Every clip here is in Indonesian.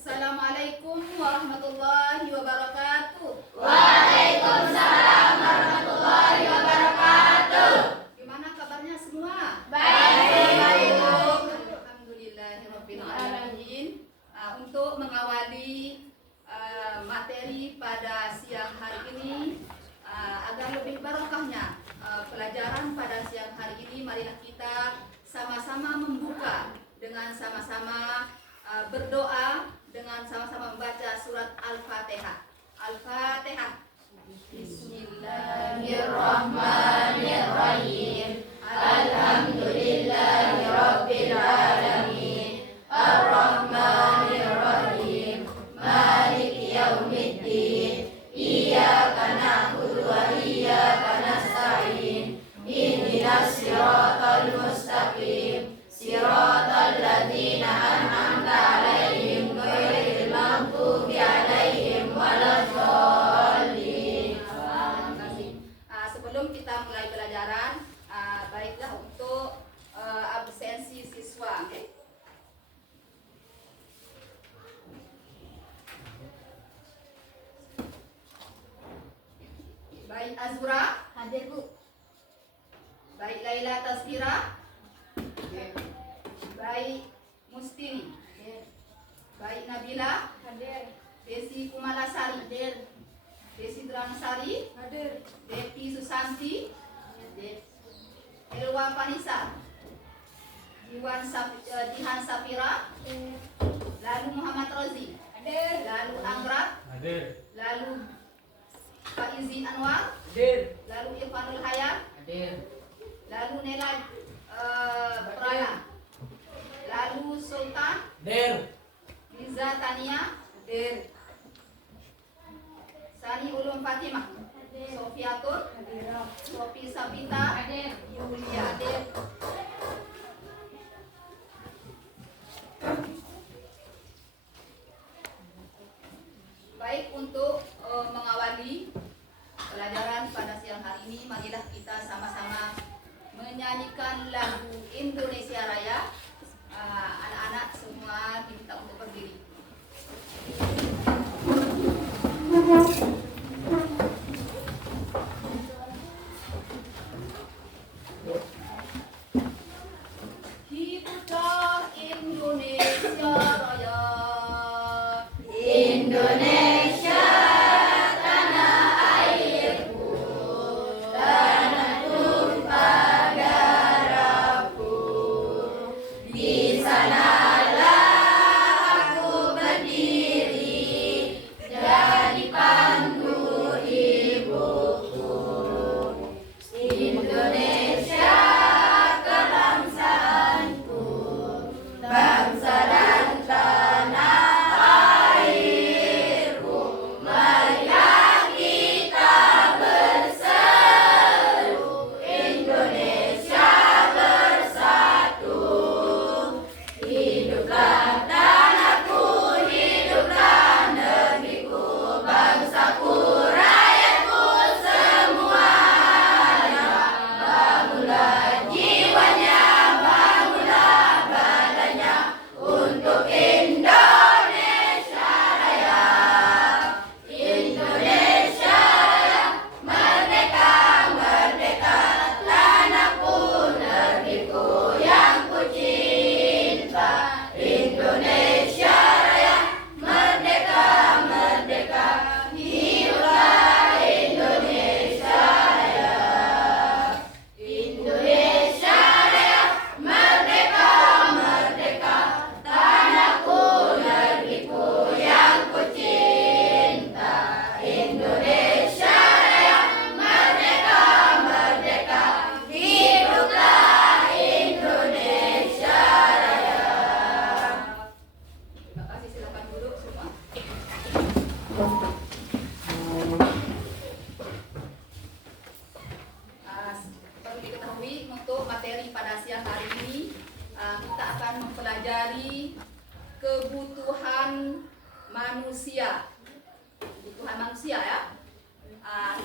Assalamualaikum warahmatullahi wabarakatuh. Waalaikumsalam warahmatullahi wabarakatuh. Gimana kabarnya semua? Baik. Alhamdulillahirabbil alamin. Untuk mengawali materi pada siang hari ini, agar lebih barokahnya pelajaran pada siang hari ini, marilah kita sama-sama membuka dengan sama-sama berdoa, dengan sama-sama membaca surat Al-Fatihah. Al-Fatihah. Bismillahirrahmanirrahim. Alhamdulillahirabbil alamin. Ar-Rahmanirrahim. Maliki yaumiddin. Iyyaka na'budu wa iyyaka nasta'in. Ihdinas siratal mustaqim. Siratal ladzina an'amta 'alaihim ghairil maghdubi 'alaihim waladdallin. Terima kasih. Sebelum kita mulai pelajaran, baiklah untuk absensi siswa. Okay? Baik Azura, Hadir, Bu. baik Laila Tasfira, baik Mustini, baik Nabila, Hadir. Desi Kumalasari, Hadir. Desi Drangsari, Hadir. Devi Susanti, Elwa Panisa, Jihan Safira, lalu Muhammad Rozi, Hadir. lalu Anggra, Hadir. lalu Faizi Anwar, Hadir. lalu Irfanul Hayat, Hadir. lalu Nela Prana, lalu Sultan, Hadir. Liza Tania, Sani Ulum Fatimah, Sofiatur, Sofi Sabita, Yulia Hadir. Baik, untuk mengawali pelajaran pada siang hari ini, marilah kita sama-sama menyanyikan lagu Indonesia Raya. Anak-anak semua diminta untuk berdiri. Hiduplah Indonesia Raya. Indonesia tanah airku, tanah tumpah darahku. Di sanalah aku berdiri, jadi pandu ibuku. Indonesia kebangsaanku, bangsa dan tanah airku. Marilah kita berseru, Indonesia bersatu. Hiduplah tanahku, hiduplah negeriku, bangsaku, rakyatku semuanya. Bangunlah jiwanya, bangunlah badannya untuk Indonesia Raya. Indonesia Raya, merdeka, merdeka, tanahku, negeriku yang ku cinta. Indonesia Raya, merdeka, merdeka, hiduplah Indonesia Raya. Indonesia Raya, merdeka, merdeka, tanahku, negeriku yang ku cinta. Indonesia Raya, merdeka, merdeka, hiduplah Indonesia Raya. Terima kasih, silakan duduk semua. Perlu diketahui untuk materi pada siang hari ini, kita akan mempelajari kebutuhan manusia. Kebutuhan manusia ya.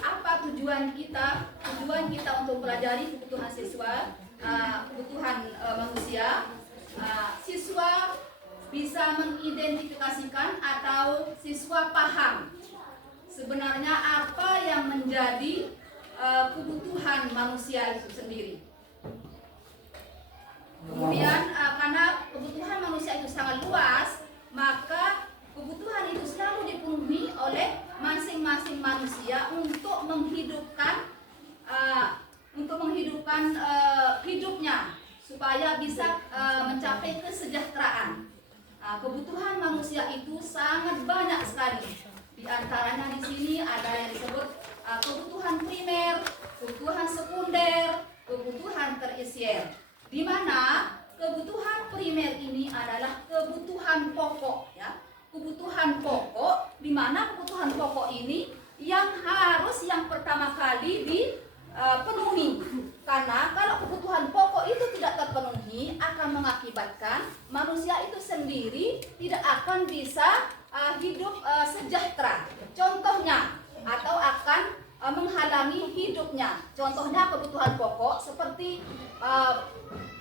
Apa tujuan kita? Tujuan kita untuk mempelajari kebutuhan siswa, kebutuhan manusia. Siswa bisa mengidentifikasikan atau siswa paham sebenarnya apa yang menjadi kebutuhan manusia itu sendiri. Kemudian karena kebutuhan manusia itu sangat luas, maka kebutuhan itu selalu dipenuhi oleh masing-masing manusia untuk menghidupkan hidupnya supaya bisa mencapai kesejahteraan. Kebutuhan manusia itu sangat banyak sekali. Di antaranya di sini ada yang disebut kebutuhan primer, kebutuhan sekunder, kebutuhan tersier. Di mana kebutuhan primer ini adalah kebutuhan pokok, ya. Kebutuhan pokok, di mana kebutuhan pokok ini yang pertama kali dipenuhi. Karena kalau kebutuhan pokok itu tidak terpenuhi akan mengakibatkan manusia itu sendiri tidak akan bisa hidup sejahtera. Contohnya, atau akan menghalangi hidupnya. Contohnya kebutuhan pokok seperti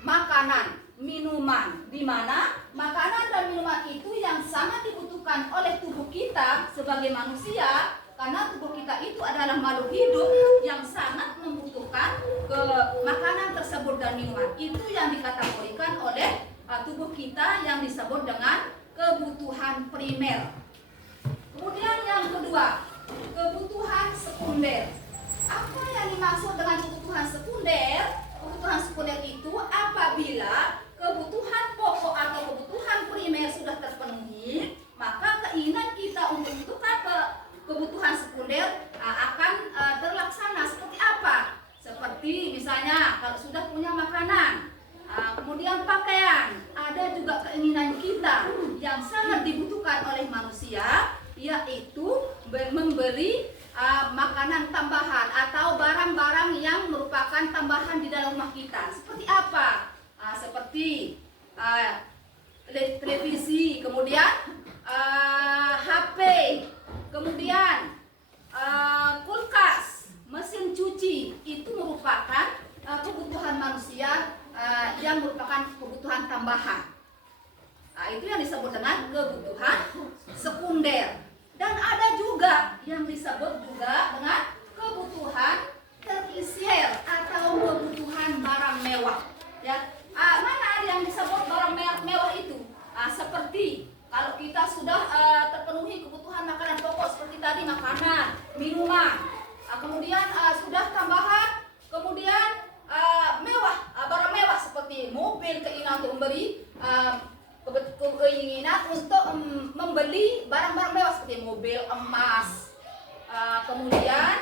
makanan, minuman, di mana makanan dan minuman itu yang sangat dibutuhkan oleh tubuh kita sebagai manusia, karena tubuh kita itu adalah makhluk hidup yang sangat membutuhkan makanan tersebut dan minuman. Itu yang dikategorikan oleh tubuh kita yang disebut dengan kebutuhan primer. Kemudian yang kedua, kebutuhan sekunder. Apa yang dimaksud dengan kebutuhan sekunder? Kebutuhan sekunder itu apabila kebutuhan pokok atau kebutuhan primer sudah terpenuhi, maka keinginan kita untuk membutuhkan kebutuhan sekunder akan terlaksana. Seperti apa? Seperti misalnya kalau sudah punya makanan, kemudian pakaian, ada juga keinginan kita yang sangat dibutuhkan oleh manusia, yaitu membeli makanan tambahan atau barang-barang yang merupakan tambahan di dalam rumah kita. Seperti apa? Seperti televisi, kemudian HP, kemudian kulkas, mesin cuci. Itu merupakan kebutuhan manusia yang merupakan kebutuhan tambahan. Itu yang disebut dengan kebutuhan sekunder. Dan ada juga yang disebut juga dengan kebutuhan tersier atau kebutuhan barang mewah. Ya, mana yang disebut barang mewah itu? Seperti kalau kita sudah terpenuhi kebutuhan makanan pokok seperti tadi makanan, minuman, kemudian sudah tambahan, kemudian mewah, barang mewah seperti mobil, keinginan untuk memberi keinginan untuk membeli barang-barang mewah seperti mobil, emas, kemudian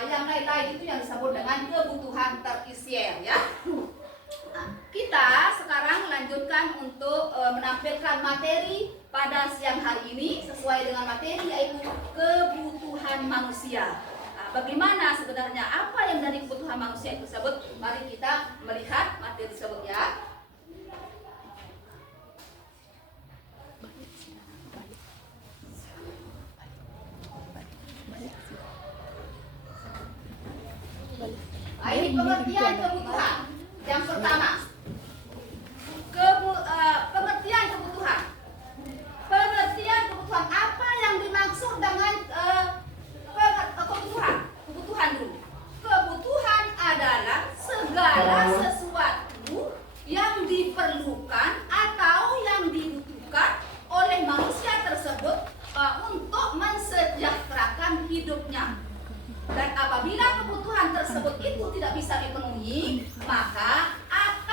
yang lain-lain itu yang disebut dengan kebutuhan tersier, ya. Kita sekarang lanjutkan untuk menampilkan materi pada siang hari ini sesuai dengan materi, yaitu kebutuhan manusia. Bagaimana sebenarnya apa yang dari kebutuhan manusia itu tersebut? Mari kita melihat materi tersebut, ya. Ini pengertian kebutuhan. Yang pertama, pengertian kebutuhan. Pengertian kebutuhan, apa yang dimaksud dengan kebutuhan? Kebutuhan dulu. Kebutuhan adalah segala sesuatu yang diperlukan atau yang dibutuhkan oleh manusia tersebut untuk mensejahterakan hidupnya. Dan apabila kebutuhan tersebut itu tidak bisa dipenuhi, maka akan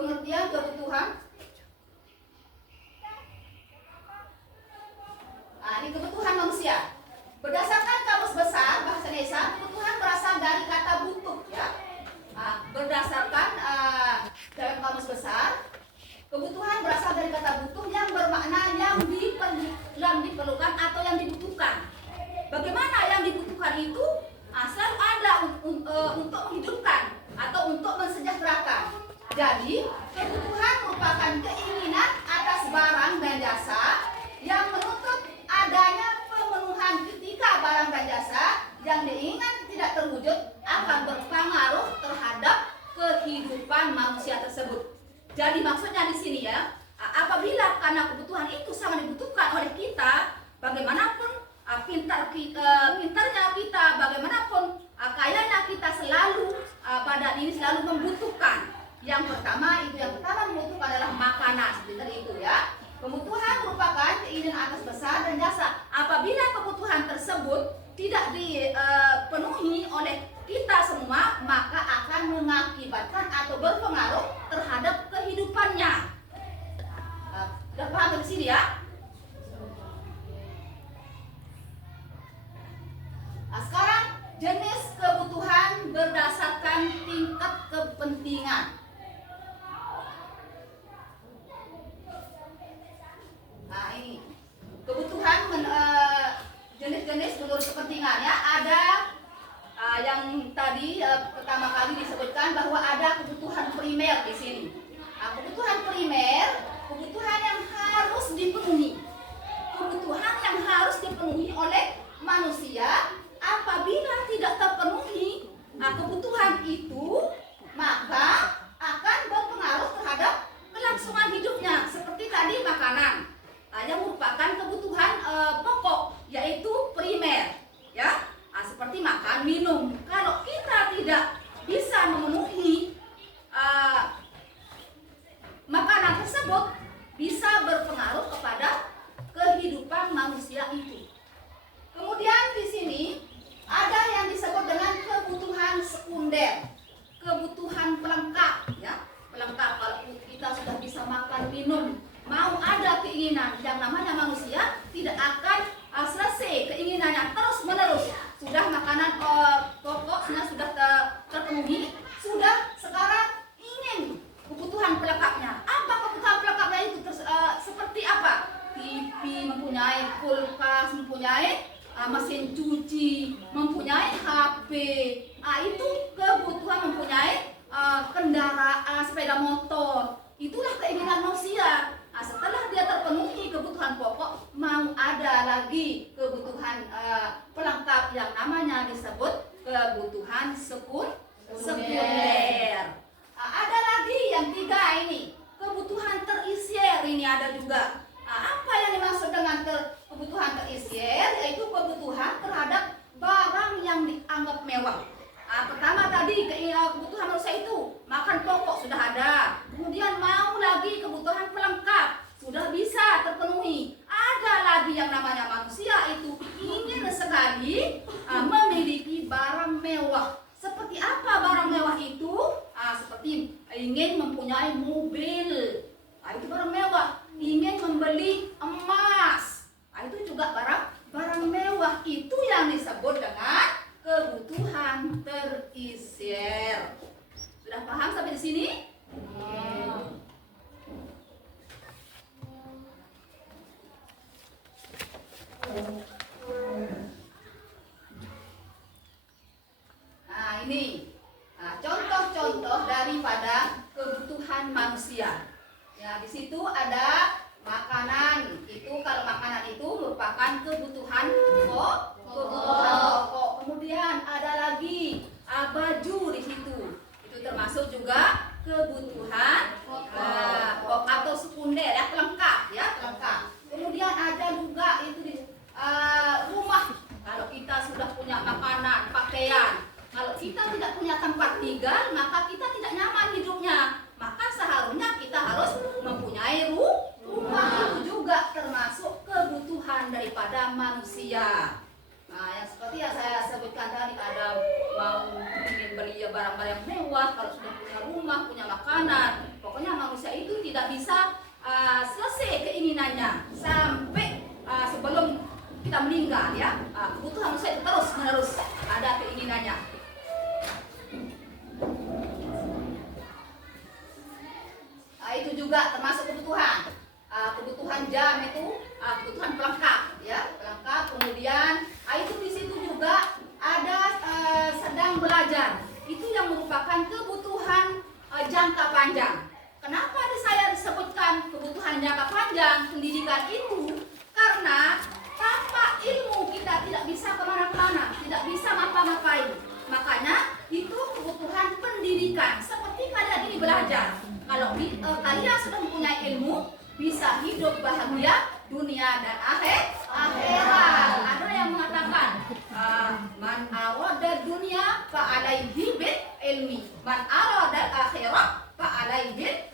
pengertian kebutuhan. Nah, ini kebutuhan manusia. Berdasarkan Kamus Besar Bahasa Indonesia, kebutuhan berasal dari kata butuh, ya. Nah, berdasarkan dalam Kamus Besar, kebutuhan berasal dari kata butuh yang bermakna yang diperlukan atau yang dibutuhkan. Bagaimana yang dibutuhkan itu? Selalu ada untuk menghidupkan atau untuk mensejahterakan. Jadi, kebutuhan merupakan keinginan atas barang dan jasa yang menuntut adanya pemenuhan ketika barang dan jasa yang diinginkan tidak terwujud akan berpengaruh terhadap kehidupan manusia tersebut. Jadi maksudnya di sini ya, apabila karena kebutuhan itu sangat dibutuhkan oleh kita, bagaimanapun pintarnya kita, bagaimanapun kayanya kita selalu pada ini selalu membutuhkan. Yang pertama membutuhkan adalah makanan, seperti itu ya. Kebutuhan merupakan keinginan atas besar dan jasa. Apabila kebutuhan tersebut tidak dipenuhi oleh kita semua, maka akan mengakibatkan atau berpengaruh terhadap kehidupannya. Sudah paham di sini ya? Nah, sekarang jenis kebutuhan berdasarkan tingkat kepentingan. Nah, ini kebutuhan jenis-jenis menurut kepentingan ya. Ada yang tadi pertama kali disebutkan bahwa ada kebutuhan primer di sini. Nah, kebutuhan primer, kebutuhan yang harus dipenuhi. Kebutuhan yang harus dipenuhi oleh manusia. Apabila tidak terpenuhi kebutuhan itu, maka akan berpengaruh terhadap kelangsungan hidupnya. Seperti tadi makanan, yang merupakan kebutuhan pokok, yaitu primer, ya. Seperti makan, minum. Kalau kita tidak bisa memenuhi makanan tersebut, bisa berpengaruh kepada kehidupan manusia itu. Kemudian di sini ada yang disebut dengan kebutuhan sekunder, kebutuhan pelengkap, ya. Pelengkap, kalau kita sudah bisa makan, minum, mau ada keinginan, yang namanya manusia tidak akan selesai keinginannya terus menerus. Sudah makanan pokoknya sudah terpenuhi, sudah sekarang ingin kebutuhan pelengkapnya. Apa kebutuhan pelengkapnya itu? Seperti apa? TV, mempunyai kulkas, mempunyai mesin cuci, mempunyai HP. Itu kebutuhan, mempunyai kendaraan, sepeda motor. Itulah keinginan manusia. Setelah dia terpenuhi kebutuhan pokok, mau ada lagi kebutuhan pelengkap yang namanya disebut kebutuhan sekunder. Ada lagi yang tiga ini, kebutuhan terisier. Ini ada juga. Apa yang dimaksud dengan kebutuhan terisier? Yaitu kebutuhan terhadap barang yang dianggap mewah. Pertama tadi kebutuhan manusia itu makan pokok sudah ada, kemudian mau lagi kebutuhan pelengkap sudah bisa terpenuhi. Ada lagi yang namanya manusia itu ingin sekali memiliki barang mewah. Seperti apa barang mewah itu? Seperti ingin mempunyai mobil, itu barang mewah. Ingin membeli emas, itu juga barang mewah. Itu yang disebut dengan kebutuhan terisier. Sudah paham sampai di sini? Nah, ini contoh-contoh daripada kebutuhan manusia. Ya, di situ ada makanan. Itu kalau makanan itu merupakan kebutuhan pokok. Kemudian ada lagi baju di situ. Itu termasuk juga kebutuhan pokok atau sekunder, ya, pelengkap, ya, pelengkap. Kemudian ada juga itu di rumah. Kalau kita sudah punya makanan, pakaian, kalau kita tidak punya tempat tinggal, maka kita tidak nyaman hidupnya. Maka seharusnya kita harus mempunyai rumah. Itu juga termasuk kebutuhan daripada manusia. Nah, yang seperti yang saya sebutkan tadi, ada mau ingin beli barang-barang mewah, kalau sudah punya rumah, punya makanan, juga termasuk kebutuhan. Kebutuhan jam itu kebutuhan pelengkap, ya, pelengkap. Kemudian itu di situ juga ada sedang belajar. Itu yang merupakan kebutuhan jangka panjang. Kenapa saya disebutkan kebutuhan jangka panjang pendidikan itu? Karena tanpa ilmu kita tidak bisa kemana-mana, tidak bisa ngapa-ngapain. Makanya itu kebutuhan pendidikan. Seperti kalian ini belajar. Kalau kalian sudah mempunyai ilmu, bisa hidup bahagia dunia dan akhirat. Ada yang mengatakan man arada dunia fa alaihi bil ilmi, man arada akhirah fa alaihi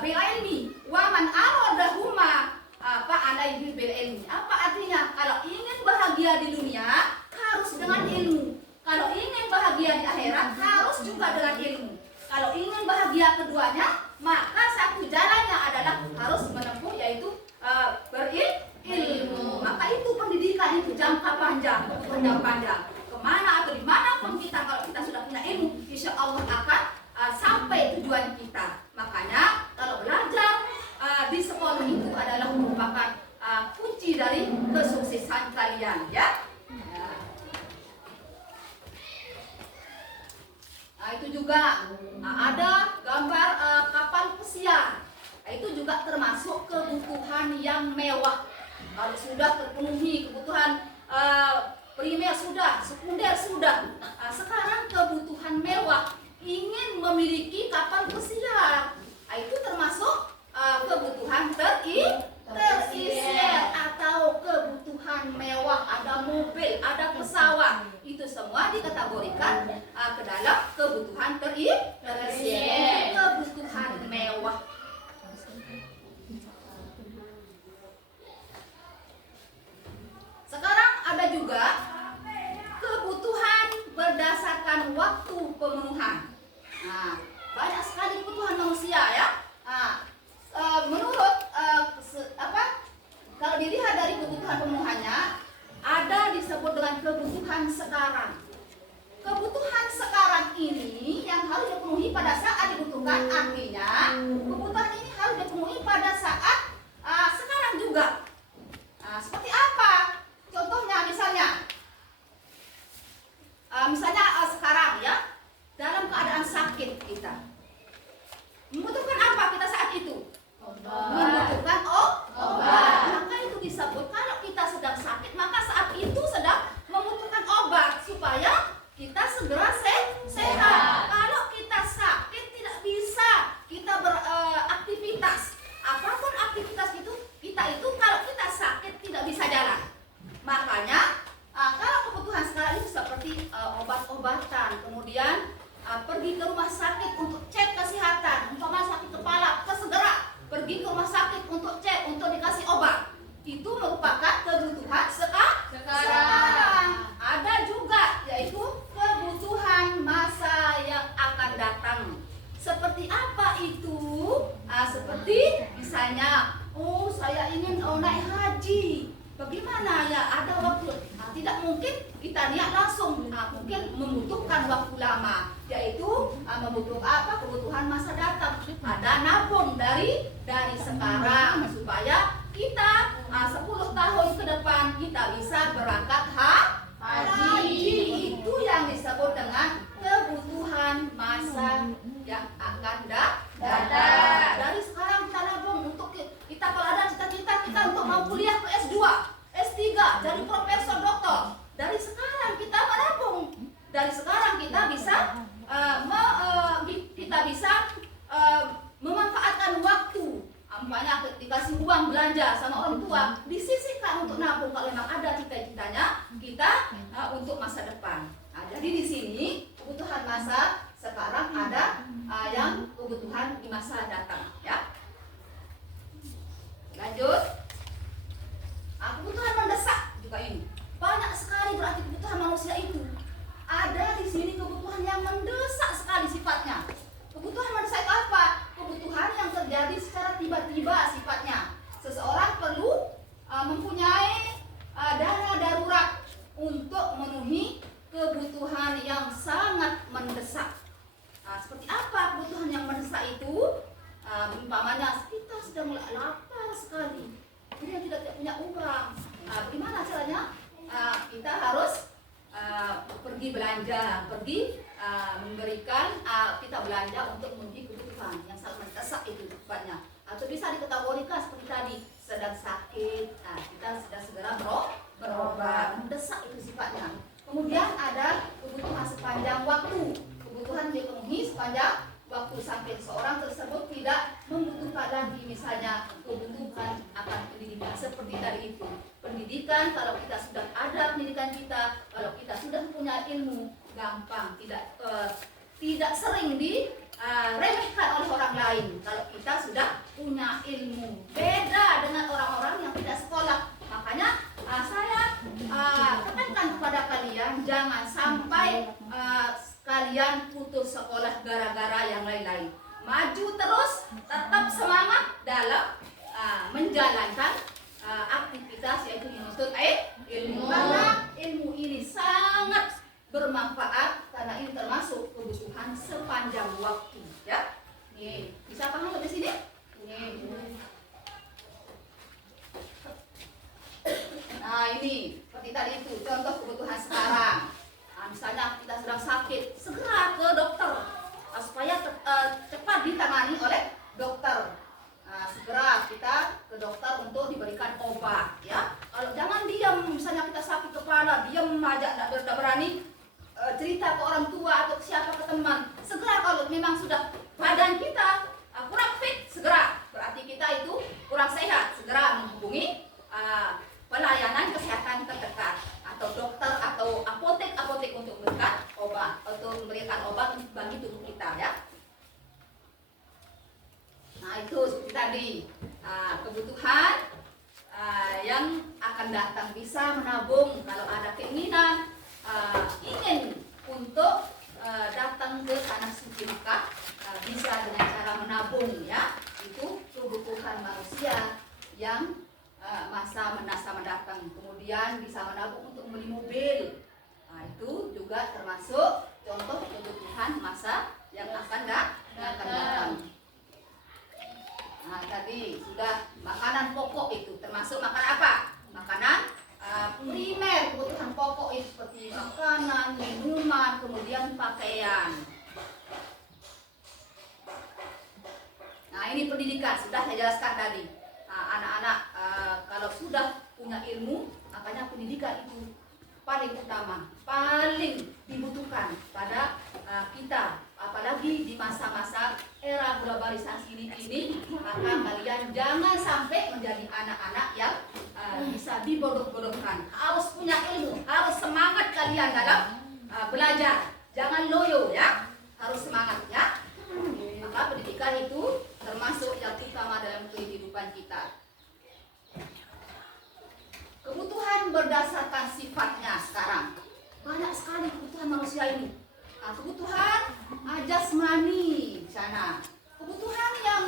bil ilmi, wa man arada huma fa alaihi bil ilmi. Apa artinya? Kalau ingin bahagia di dunia harus dengan ilmu. Kalau ingin bahagia di akhirat harus juga dengan ilmu. Kalau ingin bahagia keduanya, maka satu jalannya adalah harus menempuh yaitu berilmu. Maka itu pendidikan itu jangka panjang, kemana atau dimanapun kita, kalau kita sudah punya ilmu, insya Allah akan sampai tujuan kita. Makanya kalau belajar di sekolah itu adalah merupakan kunci dari kesuksesan kalian, ya. Itu juga ada gambar kapal pesiar. Itu juga termasuk kebutuhan yang mewah. Kalau sudah terpenuhi kebutuhan primer sudah, sekunder sudah. Sekarang kebutuhan mewah, ingin memiliki kapal pesiar. Itu termasuk kebutuhan terisier atau kebutuhan mewah. Ada mobil, ada pesawat. Itu semua dikategorikan ke dalam kebutuhan terisier, kebutuhan mewah. Sekarang ada juga kebutuhan berdasarkan waktu pemenuhan. Banyak sekali kebutuhan manusia, ya. Menurut kalau dilihat dari kebutuhan pemenuhannya, ada disebut dengan kebutuhan sekarang. Kebutuhan sekarang ini yang harus dipenuhi pada saat dibutuhkan, artinya kebutuhan ini harus dipenuhi pada saat sekarang juga. Seperti apa? Contohnya misalnya sekarang, ya, dalam keadaan sakit kita membutuhkan apa kita saat itu? Membutuhkan obat. Maka itu disebut kalau kita sedang sakit, maka saat itu sedang membutuhkan obat supaya kita segera sehat. Kalau kita sakit tidak bisa kita beraktivitas, apapun aktivitas itu, kita itu kalau kita sakit tidak bisa jalan. Makanya kalau kebutuhan sekarang itu seperti obat-obatan, kemudian pergi ke rumah sakit untuk cek kesehatan, umpama sakit kepala, segera pergi ke rumah sakit untuk cek, untuk dikasih obat. Itu merupakan kebutuhan sekarang. Ada juga yaitu kebutuhan masa yang akan datang. Seperti apa itu? Seperti misalnya, saya ingin naik haji. Bagaimana, ya, ada waktu. Tidak mungkin kita niat langsung. Mungkin membutuhkan waktu lama, yaitu membutuhkan kebutuhan masa datang. Ada nabung dari sekarang supaya kita 10 tahun ke depan kita bisa berangkat haji. Itu yang disebut dengan kebutuhan masa yang akan datang. Dari sekarang kita nabung untuk kita, kalau ada cita-cita kita untuk mau kuliah ke S2, S3, jadi profesor, doktor. Dari sekarang kita menabung. Dari sekarang kita bisa memanfaatkan waktu. Umpamanya dikasih uang belanja sama orang tua, disisihkan untuk nabung kalau memang ada cita-citanya kita untuk masa depan. Jadi di sini kebutuhan masa sekarang, ada yang kebutuhan di masa datang, ya. Lanjut. Kebutuhan mendesak juga ini. Banyak sekali berarti kebutuhan manusia itu. Ada di sini kebutuhan yang mendesak sekali sifatnya. Kebutuhan mendesak itu apa? Kebutuhan yang terjadi secara tiba-tiba sifatnya. Seseorang perlu mempunyai dana darurat untuk memenuhi kebutuhan yang sangat mendesak. Seperti apa kebutuhan yang mendesak itu? sekali. Jadi yang tidak punya uang, bagaimana caranya? Kita harus pergi belanja, memberikan kita belanja untuk memenuhi kebutuhan yang sangat mendesak itu sifatnya. Atau bisa dikategorikan seperti tadi, sedang sakit, kita sudah segera berobat, mendesak itu sifatnya. Kemudian ada kebutuhan sepanjang waktu, kebutuhan dipenuhi sepanjang waktu sampai seorang tersebut tidak membutuhkan lagi, misalnya kebutuhan akan pendidikan seperti tadi itu. Pendidikan, kalau kita sudah ada pendidikan kita, kalau kita sudah punya ilmu, gampang, tidak sering diremehkan oleh orang lain. Kalau kita sudah punya ilmu, beda dengan orang-orang yang tidak sekolah. Makanya saya tekankan kepada kalian, jangan sampai kalian putus sekolah gara-gara yang lain-lain. Maju terus, tetap semangat dalam menjalankan aktivitas yaitu menuntut ilmu. Karena ilmu ini sangat bermanfaat karena ini termasuk kebutuhan sepanjang waktu. Ya, nih bisa paham sampai sini? Nih. Nah ini seperti tadi itu contoh kebutuhan sekarang. Misalnya kita sedang sakit, segera ke dokter supaya cepat ditangani oleh dokter. Segera kita ke dokter untuk diberikan obat, ya. Kalau jangan diam, misalnya kita sakit kepala, diam aja, tidak berani cerita ke orang tua atau siapa, ke teman. Segera kalau memang sudah badan kita kurang fit, segera berarti kita itu kurang sehat, segera menghubungi pelayanan kesehatan terdekat atau dokter atau apotek untuk memberikan obat untuk bagi tubuh kita, ya. Nah itu seperti tadi kebutuhan yang akan datang, bisa menabung kalau ada keinginan ingin untuk datang ke tanah suci Mekah, bisa dengan cara menabung, ya. Itu kebutuhan manusia yang masa mendatang. Kemudian bisa menabung untuk membeli mobil. Nah, itu juga termasuk contoh kebutuhan masa yang akan datang. Nah, tadi sudah makanan pokok itu termasuk makan apa? Makanan primer, kebutuhan pokok itu seperti makanan, minuman, kemudian pakaian. Nah, ini pendidikan sudah saya jelaskan tadi. Anak-anak kalau sudah punya ilmu, makanya pendidikan itu paling utama, paling dibutuhkan pada kita, apalagi di masa-masa era globalisasi ini, maka kalian jangan sampai menjadi anak-anak yang bisa dibodoh-bodohkan. Harus punya ilmu, harus semangat kalian dalam belajar, jangan loyo, ya, harus semangat, ya. Maka pendidikan itu termasuk yang utama dalam kehidupan kita. Kebutuhan berdasarkan sifatnya sekarang banyak sekali kebutuhan manusia ini. Kebutuhan jasmani di sana. Kebutuhan yang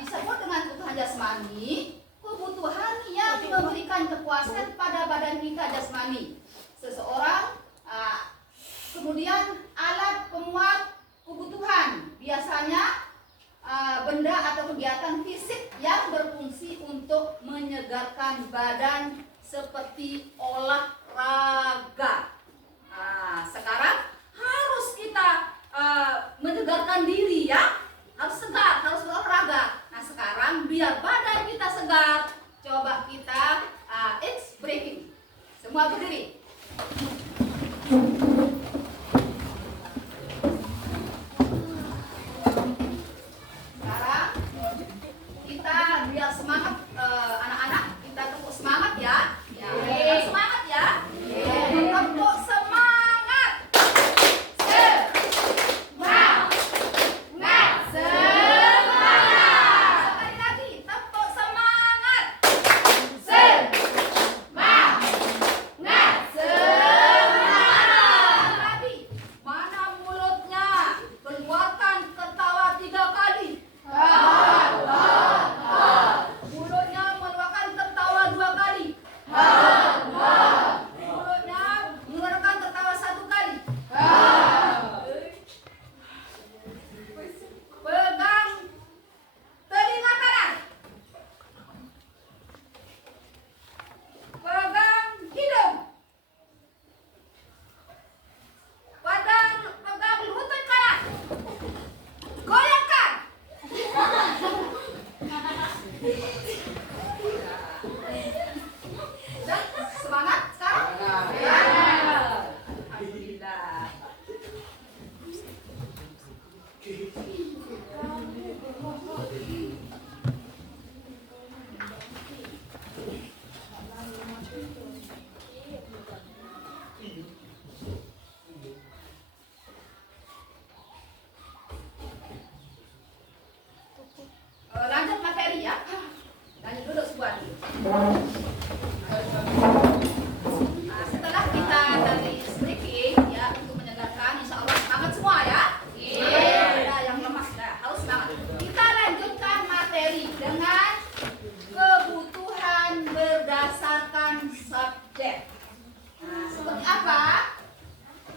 disebut dengan kebutuhan jasmani, kebutuhan yang memberikan kepuasan pada badan kita jasmani. Seseorang kemudian alat pemuat kebutuhan, biasanya benda atau kegiatan fisik yang berfungsi untuk menyegarkan badan seperti olahraga. Sekarang harus kita menyegarkan diri, ya, harus segar, harus olahraga. Nah sekarang biar badan kita segar, coba kita it's breathing. Semua berdiri. Biar semangat anak-anak, kita tepuk semangat, ya. Tetap semangat, ya. Tepuk semangat. Semangat. Lanjut duduk sebuah dulu. Nah, setelah kita tadi stretching ya untuk menyegarkan, insya Allah semangat semua ya. Ada yang lemas ya, harus semangat. Kita lanjutkan materi dengan kebutuhan berdasarkan subjek. Nah, seperti apa?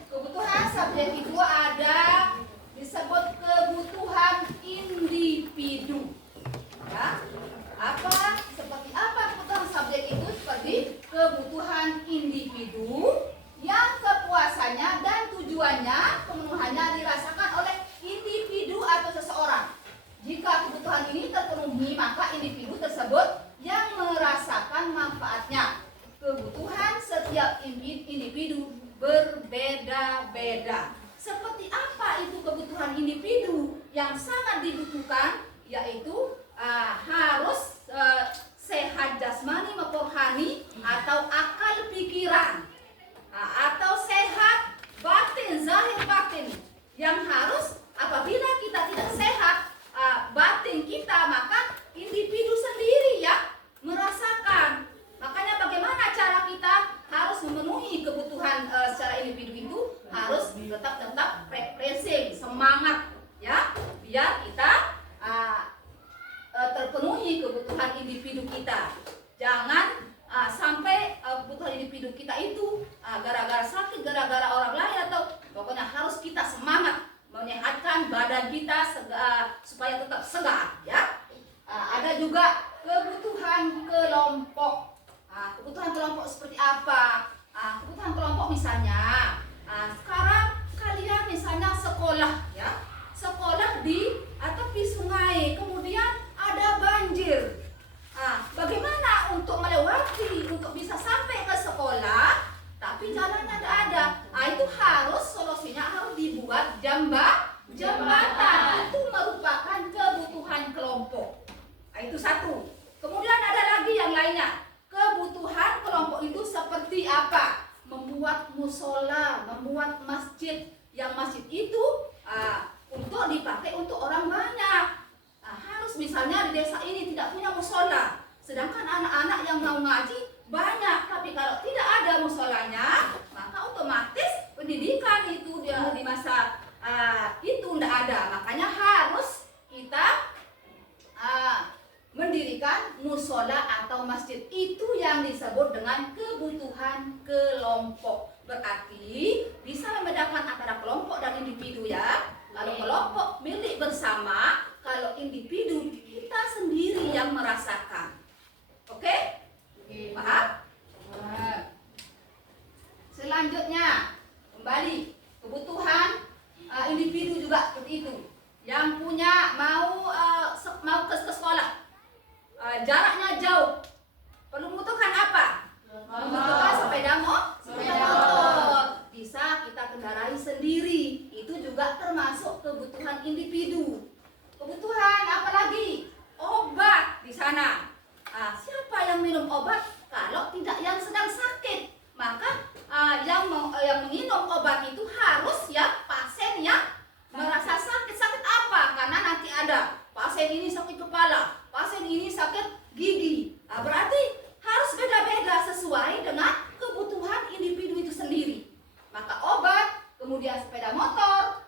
Kebutuhan subjek itu ada disebut kebutuhan individu. Ya. Seperti apa kebutuhan subjek itu? Seperti kebutuhan individu yang kepuasannya dan tujuannya pemenuhannya dirasakan oleh individu atau seseorang. Jika kebutuhan ini terpenuhi, maka individu tersebut yang merasakan manfaatnya. Kebutuhan setiap individu berbeda-beda. Seperti apa itu kebutuhan individu yang sangat dibutuhkan? Yaitu harus sehat jasmani maupun rohani atau akal pikiran, atau sehat batin, zahir batin, yang harus apabila kita tidak sehat batin kita, maka individu sendiri ya merasakan. Makanya bagaimana cara kita harus memenuhi kebutuhan secara individu itu, harus tetap refreshing, semangat ya, biar kita terpenuhi kebutuhan individu kita. Jangan sampai kebutuhan individu kita itu gara-gara sakit, gara-gara orang lain, atau pokoknya harus kita semangat menyehatkan badan kita supaya tetap segar ya. Ada juga kebutuhan kelompok. Kebutuhan kelompok seperti apa? Kebutuhan kelompok misalnya sekarang kalian misalnya sekolah ya, sekolah di tepi sungai, kemudian ada banjir. Bagaimana untuk melewati, untuk bisa sampai ke sekolah, tapi jalannya tidak ada? Itu harus solusinya harus dibuat jembatan. Itu merupakan kebutuhan kelompok. Itu satu. Kemudian ada lagi yang lainnya. Kebutuhan kelompok itu seperti apa? Membuat musola, membuat masjid. Yang masjid itu untuk dipakai untuk orang banyak. Harus misalnya di desa ini tidak punya musola, sedangkan anak-anak yang mau ngaji banyak, tapi kalau tidak ada musolanya, maka otomatis pendidikan itu di masa itu tidak ada. Makanya harus kita mendirikan musola atau masjid. Itu yang disebut dengan kebutuhan kelompok. Berarti bisa membedakan antara kelompok dan individu ya. Kalau kelompok milik bersama, kalau individu kita sendiri yang merasakan. Oke? Paham? Selanjutnya, kembali kebutuhan individu juga seperti itu. Yang punya mau ke sekolah, jaraknya jauh, perlu membutuhkan apa? Membutuhkan sepeda motor. Bisa kita kendarai sendiri. Itu juga termasuk kebutuhan individu. Kebutuhan apa lagi? Obat di sana. Siapa yang minum obat kalau tidak yang sedang sakit? Maka yang minum obat itu harus ya pasien yang merasa sakit. Sakit apa? Karena nanti ada pasien ini sakit kepala, pasien ini sakit gigi. Berarti harus beda-beda sesuai dengan kebutuhan individu itu sendiri. Maka obat, kemudian sepeda motor,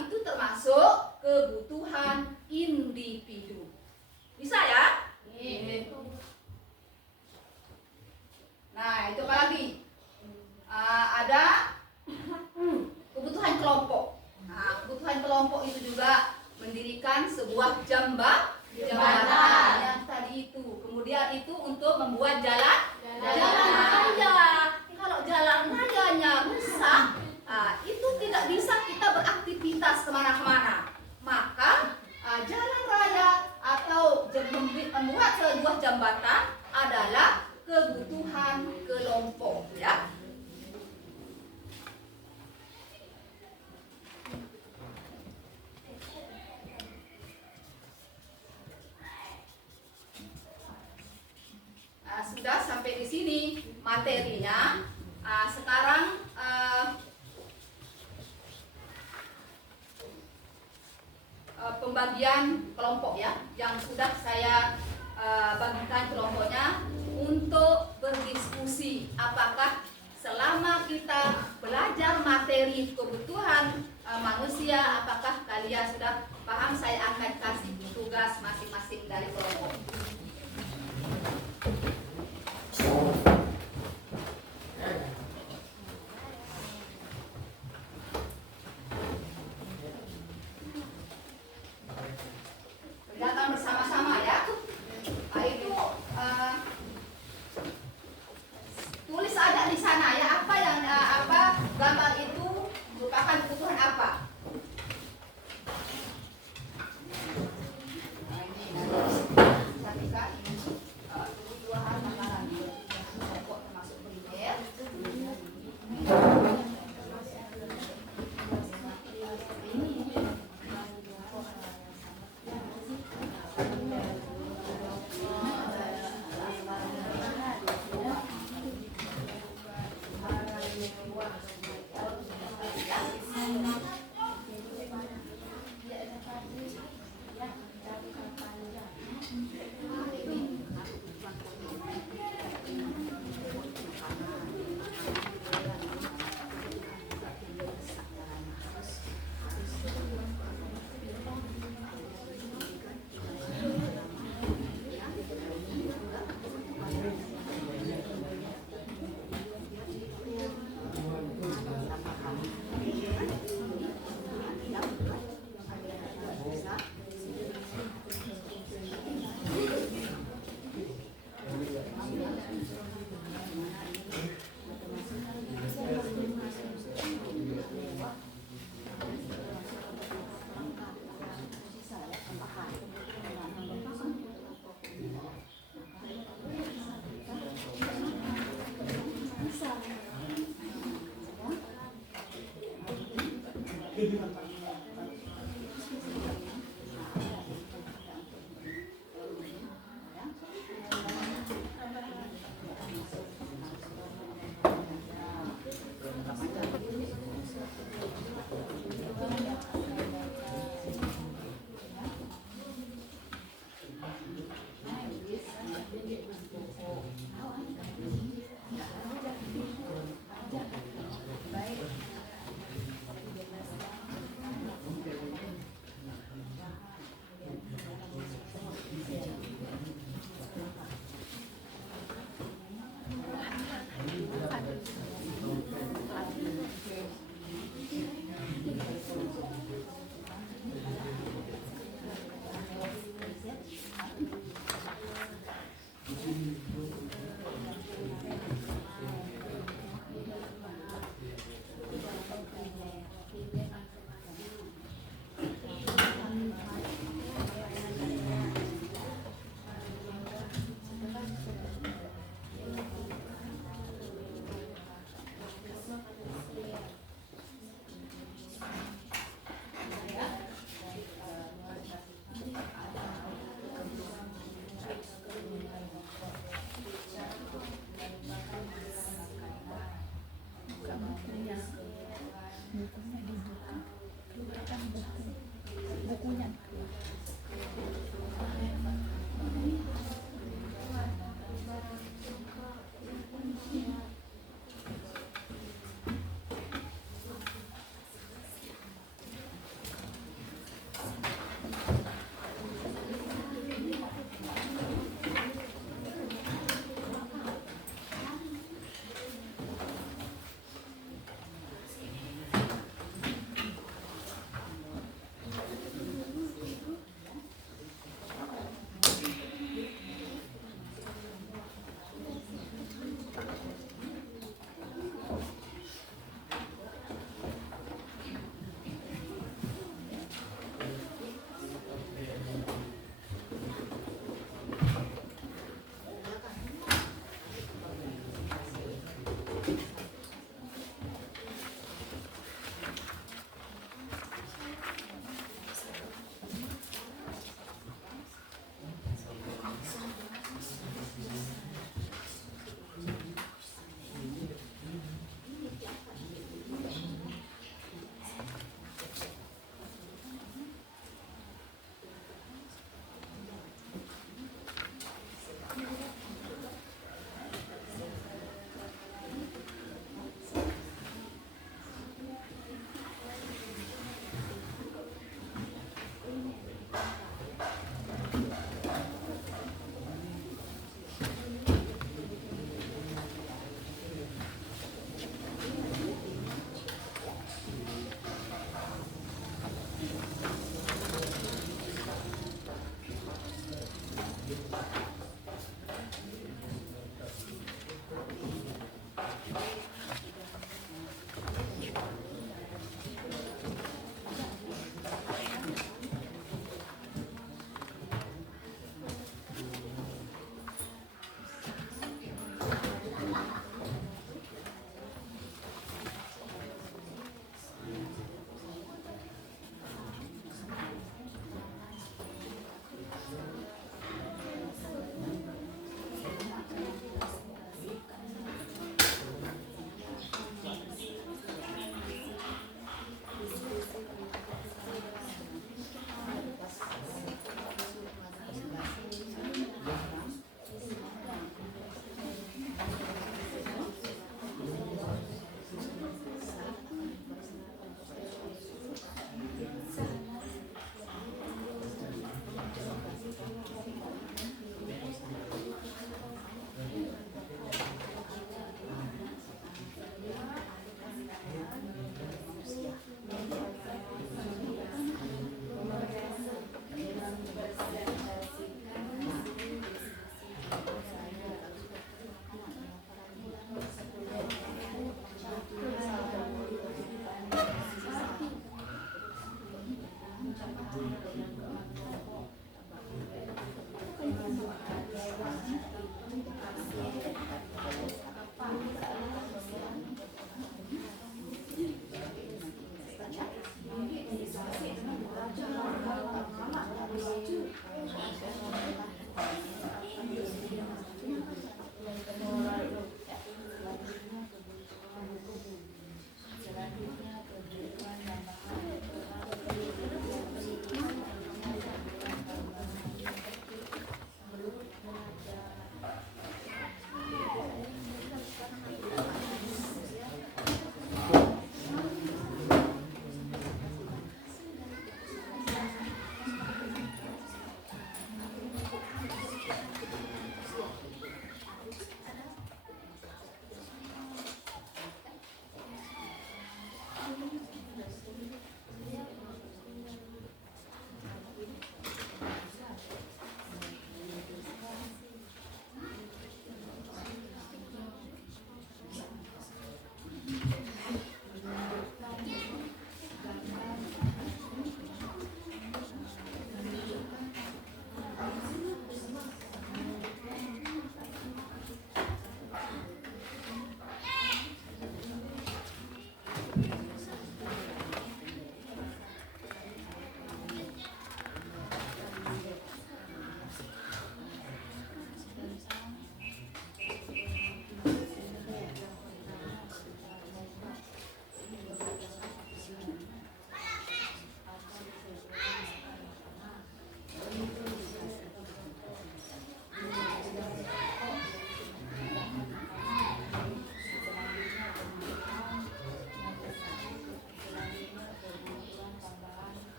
itu termasuk kebutuhan individu. Bisa ya? Nah, itu apa lagi? Ada kebutuhan kelompok. Kebutuhan kelompok itu juga mendirikan sebuah jembatan yang tadi itu. Kemudian itu untuk membuat jalan raya. Kalau jalan rayanya rusak, itu tidak bisa kita beraktivitas kemana-mana. Maka jalan raya atau membuat sebuah jembatan adalah kebutuhan kelompok ya. Sudah sampai di sini materinya. Sekarang pembagian kelompok ya, yang sudah saya bagikan kelompoknya untuk berdiskusi apakah selama kita belajar materi kebutuhan manusia, apakah kalian sudah paham. Saya akan kasih tugas masing-masing dari kelompok. Kerjakan bersama-sama ya. Nah, itu tulis ada di sana ya, apa yang gambar itu merupakan kebutuhan apa. Nah, ini ketika kebutuhan makanan pokok termasuk primer.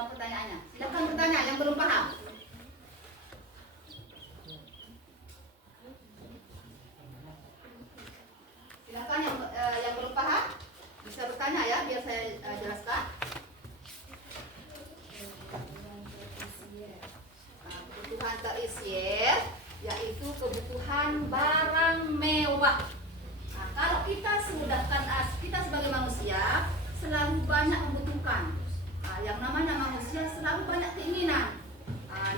Apa pertanyaannya? Silakan bertanya yang belum paham. Silakan yang belum paham bisa bertanya ya, biar saya jelaskan. Kebutuhan tersier yaitu kebutuhan barang mewah. Nah, kalau kita semudahkan, kita sebagai manusia selalu banyak membutuhkan. Yang namanya manusia selalu banyak keinginan.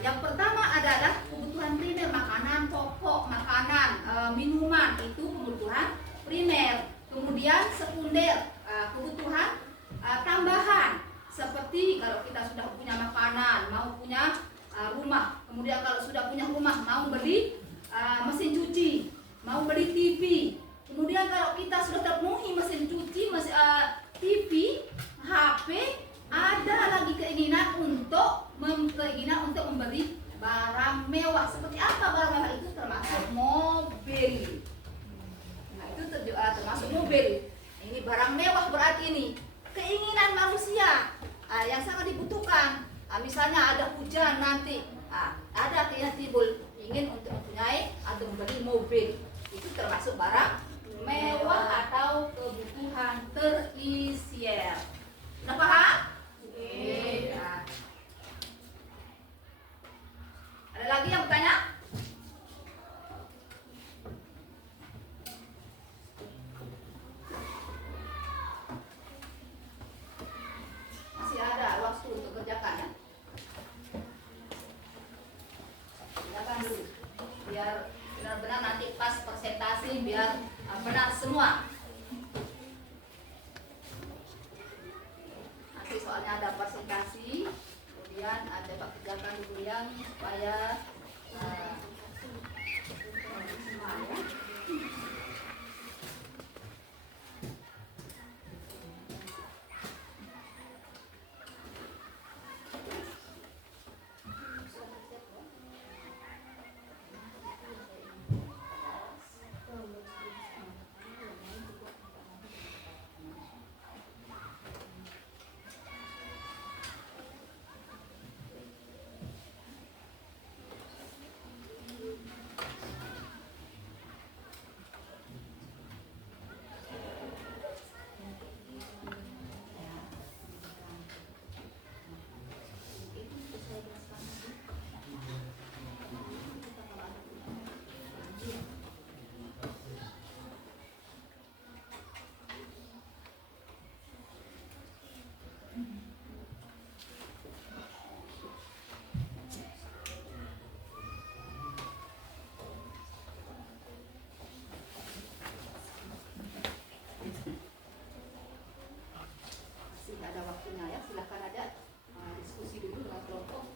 Yang pertama adalah kebutuhan primer, makanan pokok, makanan, minuman, itu kebutuhan primer. Kemudian sekunder, kebutuhan tambahan, seperti kalau kita sudah punya makanan, mau punya rumah. Kemudian kalau sudah punya rumah, mau beli mesin cuci, mau beli TV. Kemudian kalau kita sudah terpenuhi mesin cuci, TV, HP, ada lagi keinginan untuk membeli barang mewah. Seperti apa barang mewah itu? Termasuk mobil. Nah, itu termasuk mobil. Ini barang mewah, berarti ini keinginan manusia yang sangat dibutuhkan. Misalnya ada hujan nanti, ada keinginan timbul ingin untuk mempunyai atau membeli mobil. Itu termasuk barang mewah atau kebutuhan tersier. Sudah paham? Nah. Ada lagi yang bertanya? Masih ada waktu untuk kerjakan ya. Silakan dulu, biar benar-benar nanti pas presentasi biar benar semua. Nanti soalnya ada presentasi, kemudian ada kerjakan dulu yang supaya semua ya. Ada waktunya ya, silakan aja diskusi dulu dengan kelompok.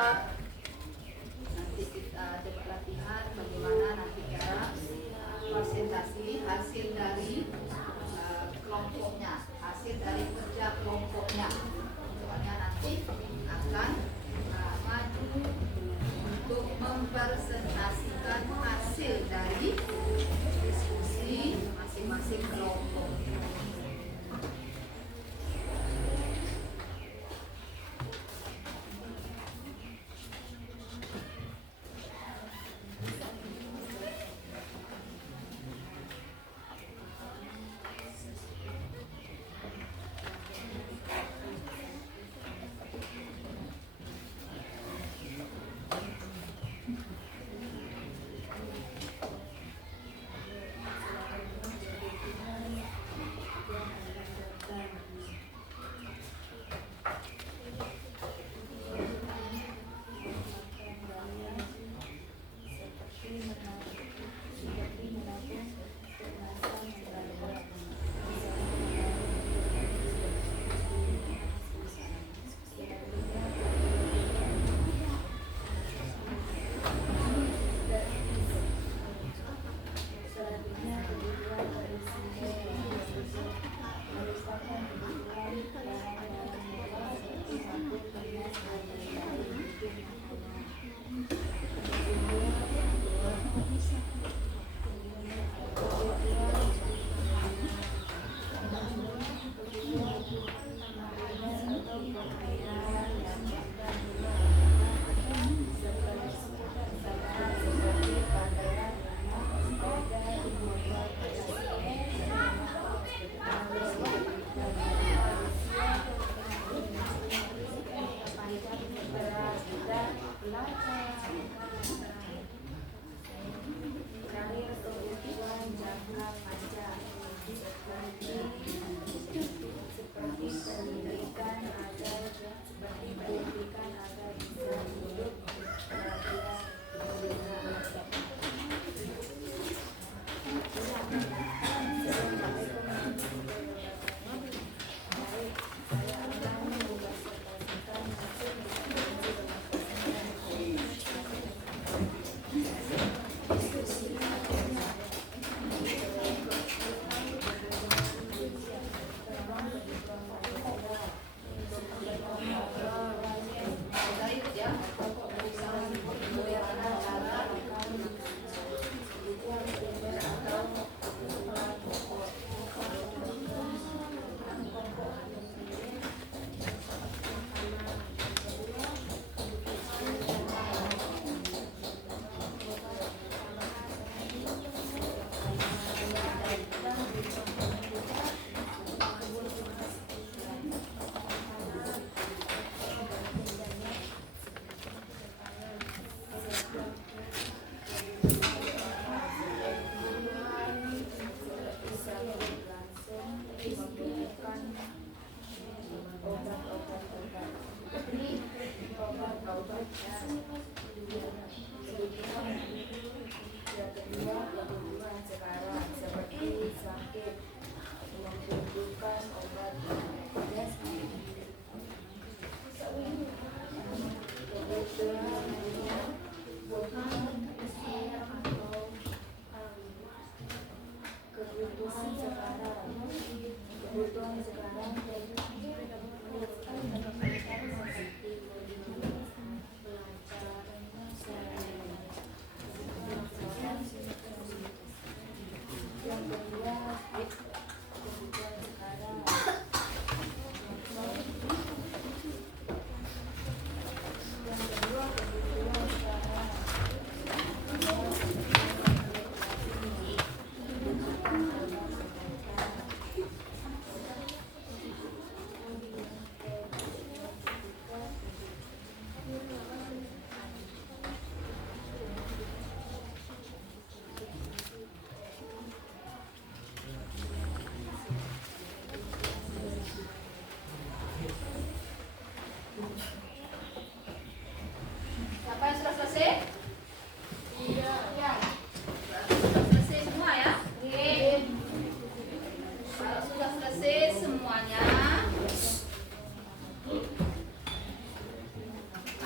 lihat nanti kita coba latihan bagaimana nanti cara presentasi hasil dari kelompoknya, hasil dari kerja kelompoknya. Soalnya nanti akan maju untuk mempresentasikan hasil dari diskusi masing-masing kelompok.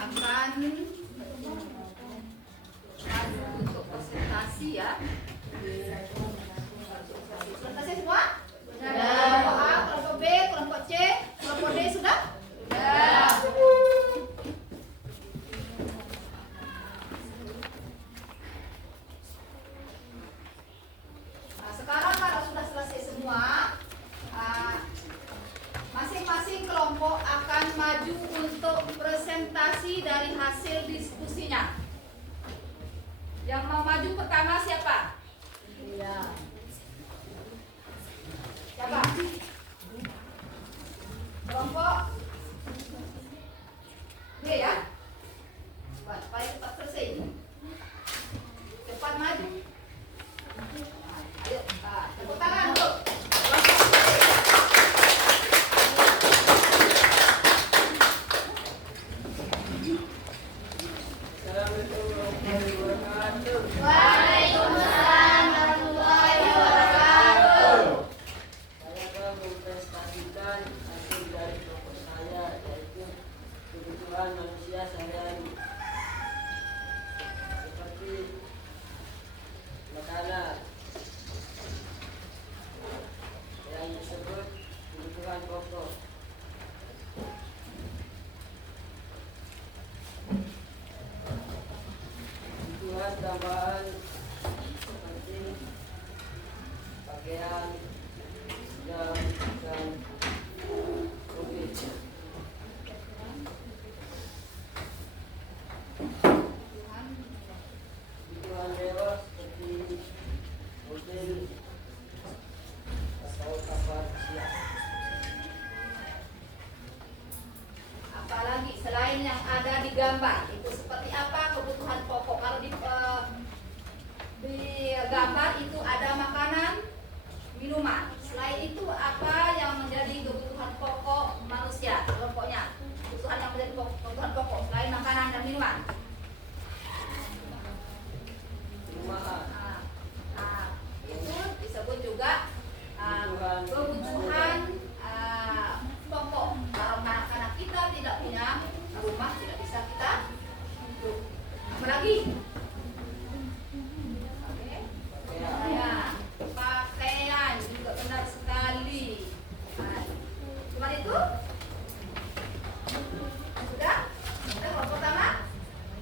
akan untuk presentasi ya. Presentasi semua? Kelompok A, kelompok B, kelompok C, kelompok D sudah? Sudah. Nah, sekarang kalau sudah selesai semua, masing-masing kelompok akan maju untuk presentasi dari hasil diskusinya. Yang mau maju pertama siapa? Iya. Siapa? Kelompok B ya? Supaya cepat selesai. Cepat maju. Ayo, tepuk tangan untuk Waalaikumsalam warahmatullahi wabarakatuh. Saya akan mempresentasikan hasil dari kelompok saya, yaitu kebutuhan manusia sehari-hari seperti makanan yang disebut kebutuhan pokok, kebutuhan tambahan seperti pakaian dan mobil. Kebutuhan mewah seperti mobil atau kapal pesiar. apalagi selain yang ada di gambar itu seperti apa kebutuhan pokok. Kalau di gambar itu ada makanan, minuman. Selain itu apa yang menjadi kebutuhan pokok manusia kelompoknya? Kebutuhan yang menjadi kebutuhan pokok selain makanan dan minuman. Rumahan, Itu disebut juga kebutuhan pokok. Kalau anak-anak kita tidak punya rumah, tidak bisa kita hidup. Apalagi? Ya, pakaian juga benar sekali. Cuma itu? Sudah? Sudah kelompok pertama?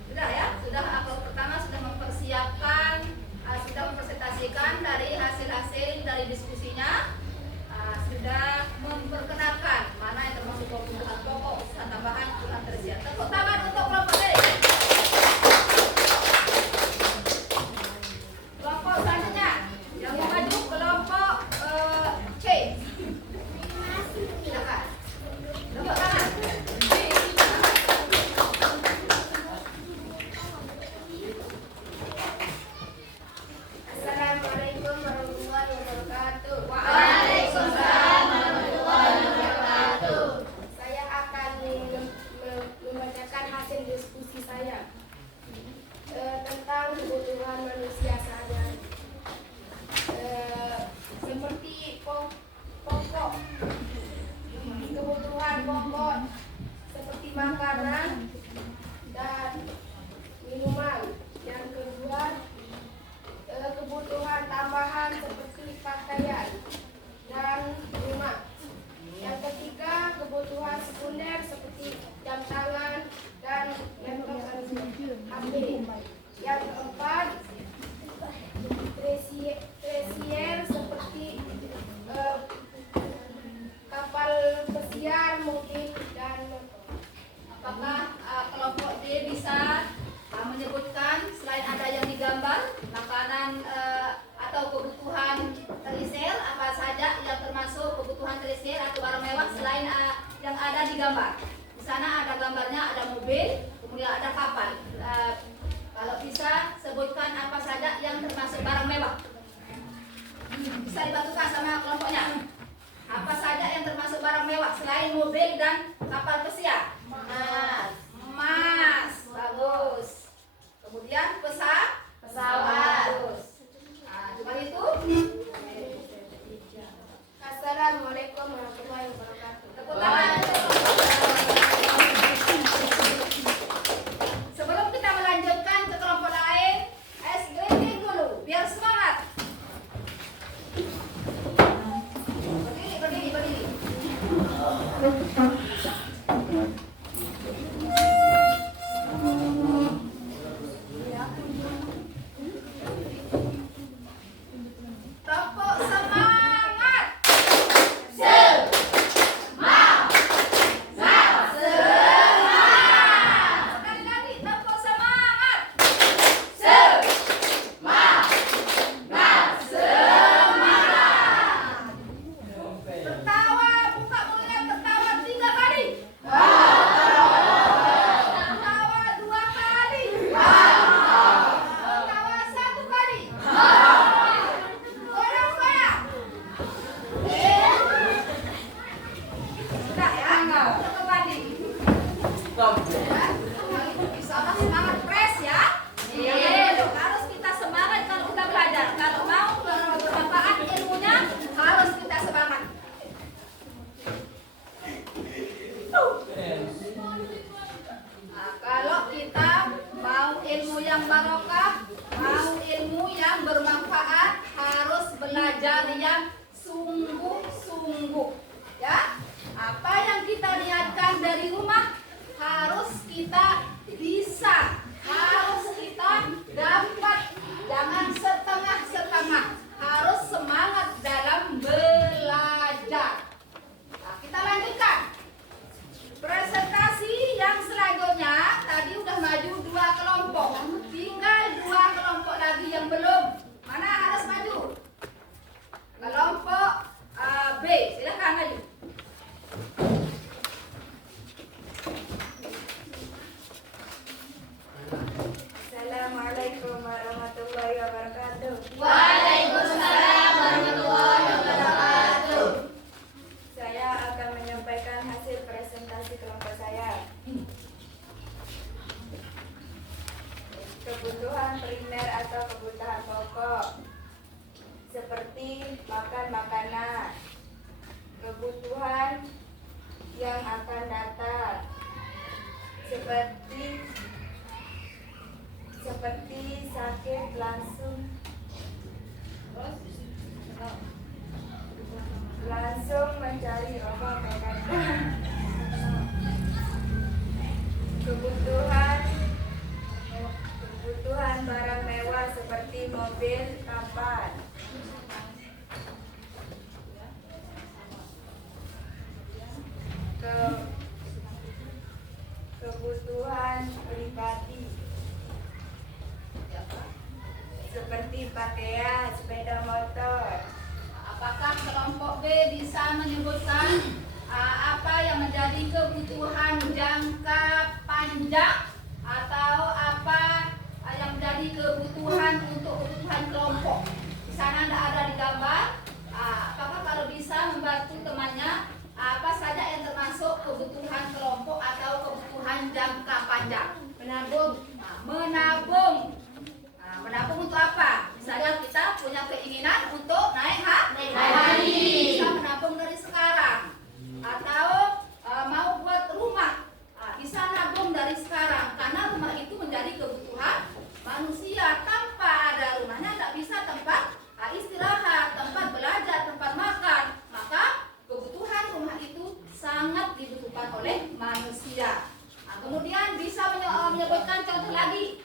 Sudah ya? Sudah kelompok pertama sudah mempersiapkan, sudah mempresentasikan dari hasil-hasil dari diskusinya, sudah memperkenalkan mana yang termasuk kebutuhan pokok, kebutuhan tambahan, kebutuhan tersier. Tepuk tangan untuk kelompok D. Kelompok selanjutnya yang mau maju kelompok C. Silakan. Tepuk tangan. Assalamualaikum warahmatullahi wabarakatuh. Waalaikumsalam warahmatullahi wabarakatuh. Saya akan membacakan hasil diskusi saya tentang kebutuhan manusia sehari-hari. Seperti pokok, kebutuhan pokok seperti makanan dan minuman. Yang kedua, kebutuhan tambahan seperti pakaian dan rumah. Yang ketiga, kebutuhan sekunder seperti jam tangan dan laptop HP. Yang keempat, tersier seperti kapal pesiar, mobil dan motor. Apakah Bisa Allah semangat pres ya. Iya, harus kita semangat kalau kita belajar. Kalau mau bermanfaat ilmunya harus kita semangat. Nah, kalau kita mau ilmu yang barokah, mau ilmu yang bermanfaat, harus belajar yang sungguh-sungguh. Ya, apa yang kita niatkan dari rumah harus kita bisa, harus kita dapat, jangan setengah-setengah, harus semangat dalam belajar. Nah, kita lanjutkan. Presentasi yang selanjutnya tadi udah maju 2 kelompok, tinggal 2 kelompok lagi yang belum. Mana harus maju? Kelompok B, silakan maju. Assalamualaikum warahmatullahi wabarakatuh. Waalaikumsalam warahmatullahi wabarakatuh. Saya akan menyampaikan hasil presentasi kelompok saya. Kebutuhan primer atau kebutuhan pokok seperti makan makanan, kebutuhan yang akan datang seperti sakit langsung mencari obat obatan. Kebutuhan barang mewah seperti mobil, kapal. Kebutuhan pribadi seperti pakaian, sepeda motor. Apakah kelompok B bisa menyebutkan apa yang menjadi kebutuhan jangka panjang atau apa yang menjadi kebutuhan untuk kebutuhan kelompok? Di sana ada di gambar. Apakah kalau bisa membantu temannya apa saja yang termasuk kebutuhan kelompok atau kebutuhan jangka panjang? Menabung. Menabung. Menabung untuk apa? Misalnya kita punya keinginan untuk naik haji, bisa menabung dari sekarang. Atau mau buat rumah, bisa nabung dari sekarang. Karena rumah itu menjadi kebutuhan manusia. Tanpa ada rumahnya tidak bisa tempat istirahat, tempat belajar, tempat makan. Maka kebutuhan rumah itu sangat dibutuhkan oleh manusia. Kemudian bisa menyebutkan contoh lagi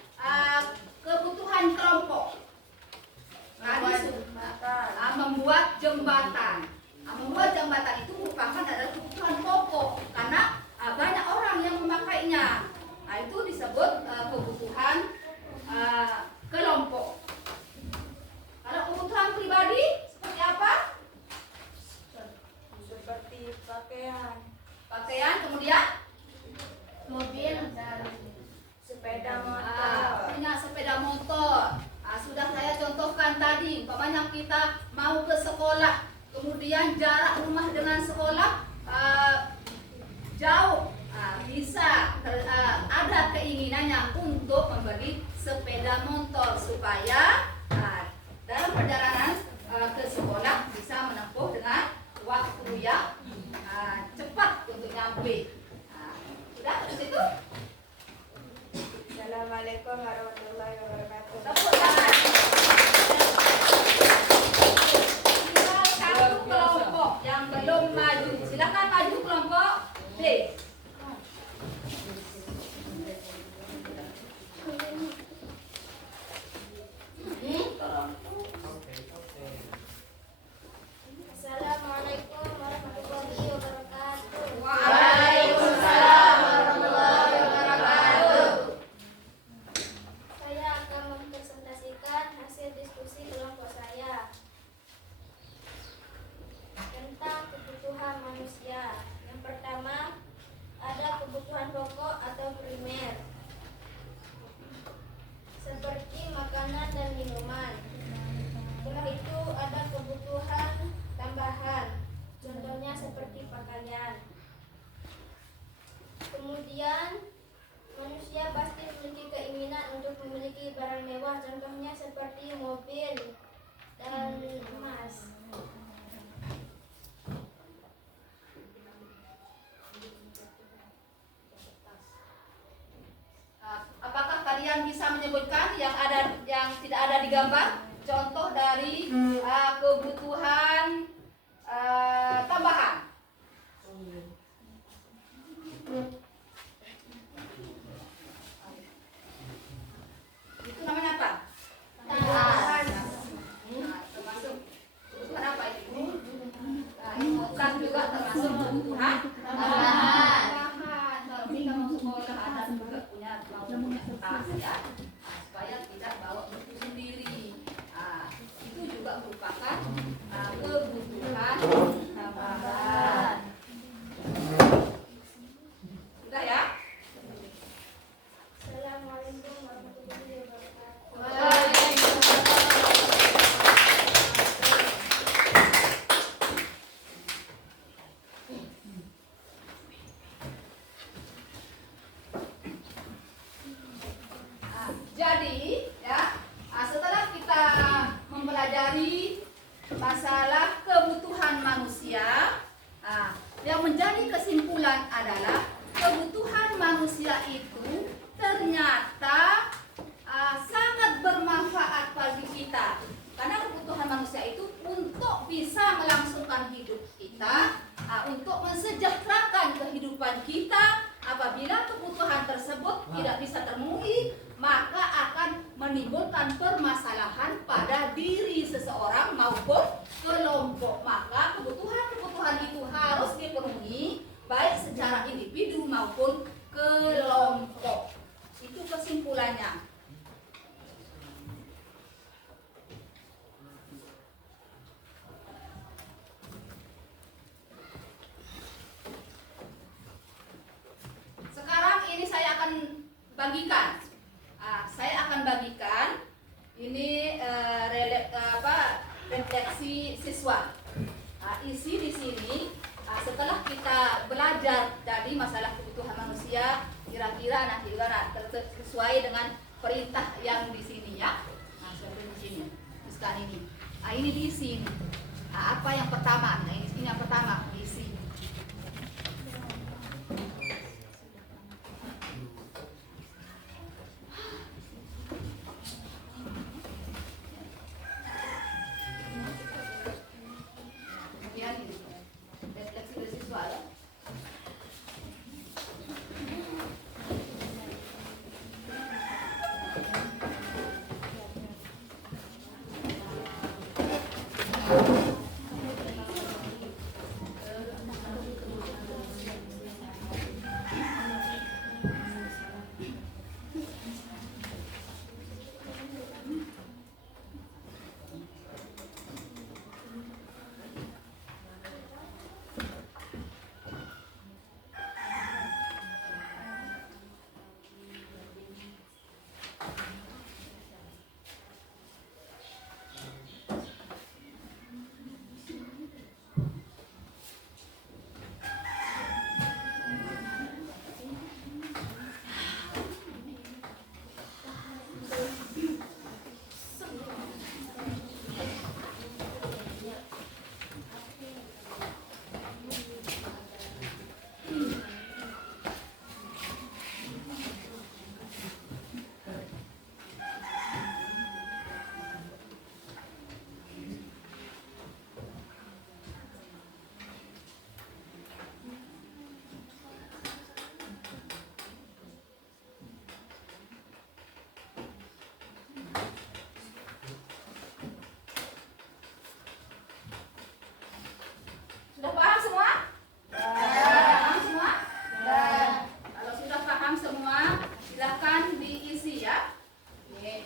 kebutuhan kelompok. Membuat jembatan. Membuat jembatan itu merupakan adalah kebutuhan pokok karena banyak orang yang memakainya. Itu disebut kebutuhan kelompok. Kalau kebutuhan pribadi seperti apa? Seperti pakaian, kemudian mobil, dan sepeda motor. punya sepeda motor. Sudah saya contohkan tadi, umpamanya kita mau ke sekolah, kemudian jarak rumah dengan sekolah jauh, bisa ada keinginannya untuk membeli sepeda motor supaya dalam perjalanan ke sekolah bisa menempuh dengan waktu yang cepat untuk nyampe. Sudah ke situ? Assalamualaikum warahmatullahi wabarakatuh. Tepuk tangan. Tinggal satu kelompok yang belum maju. Silakan maju kelompok B. Assalamualaikum warahmatullahi wabarakatuh. Waalaikumsalam warahmatullahi wabarakatuh. Saya akan mempresentasikan hasil diskusi kelompok saya tentang kebutuhan manusia. Yang pertama, yang tidak ada di gambar, contoh dari kebutuhan tambahan. Itu namanya apa? Tambahan. Nah, termasuk kebutuhan apa itu? Nah, imutan juga termasuk kebutuhan tambahan. Kalau kita mau sekolah ada juga punya tas ya, supaya tidak bawa buku sendiri. Itu juga merupakan kebutuhan tambahan. Sudah ya? Assalamualaikum warahmatullahi wabarakatuh. Jadi ya, setelah kita mempelajari masalah kebutuhan manusia, yang menjadi kesimpulan adalah kebutuhan manusia itu ternyata sangat bermanfaat bagi kita. Karena kebutuhan manusia itu untuk bisa melangsungkan hidup kita, untuk mensejahterakan kehidupan kita. Apabila kebutuhan tersebut tidak bisa terpenuhi, maka akan menimbulkan permasalahan pada diri seseorang maupun kelompok. Maka kebutuhan itu harus dipenuhi baik secara individu maupun kelompok. Itu kesimpulannya. Sekarang ini saya akan bagikan. Saya akan bagikan ini refleksi siswa. Isi di sini setelah kita belajar tadi masalah kebutuhan manusia, kira-kira nanti juga sesuai dengan perintah yang di sini ya. Seperti di sini, misalkan ini. Ini diisi. Apa yang pertama? Ini yang pertama diisi. Refleksi siswa ya. Sudah paham semua? Paham semua? Kalau sudah paham semua, silakan diisi ya. Nih.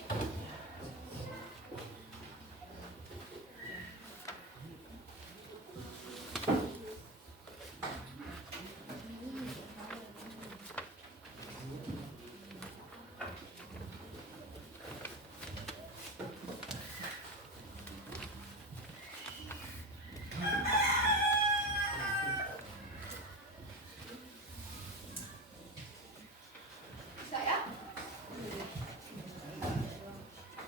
Saya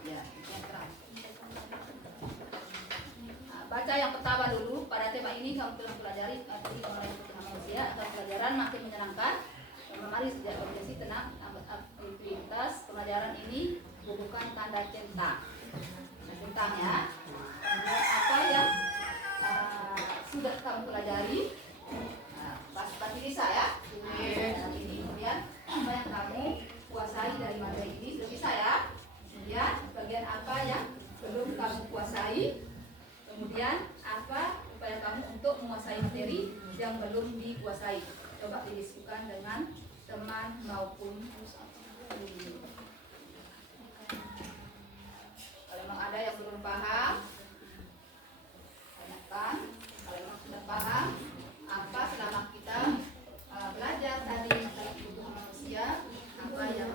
ya, yang terang. Baca yang pertama dulu. Pada tema ini kamu telah pelajari arti pengenalan kebutuhan manusia atau pelajaran makin menyenangkan. Mari sejak organisasi tenang aktivitas pelajaran ini bukan tanda centang. Centang ya. Kemudian apa yang sudah kamu pelajari? Pasti bisa ya. Ini kemudian apa yang kamu kuasai dari materi ini sudah bisa ya. Kemudian bagian apa yang belum kamu kuasai. Kemudian apa upaya kamu untuk menguasai materi yang belum dikuasai. Coba didiskusikan dengan teman maupun kalau memang ada yang belum paham, tanyakan. Kalau memang sudah paham, apa selama kita belajar tadi tentang kebutuhan manusia, apa yang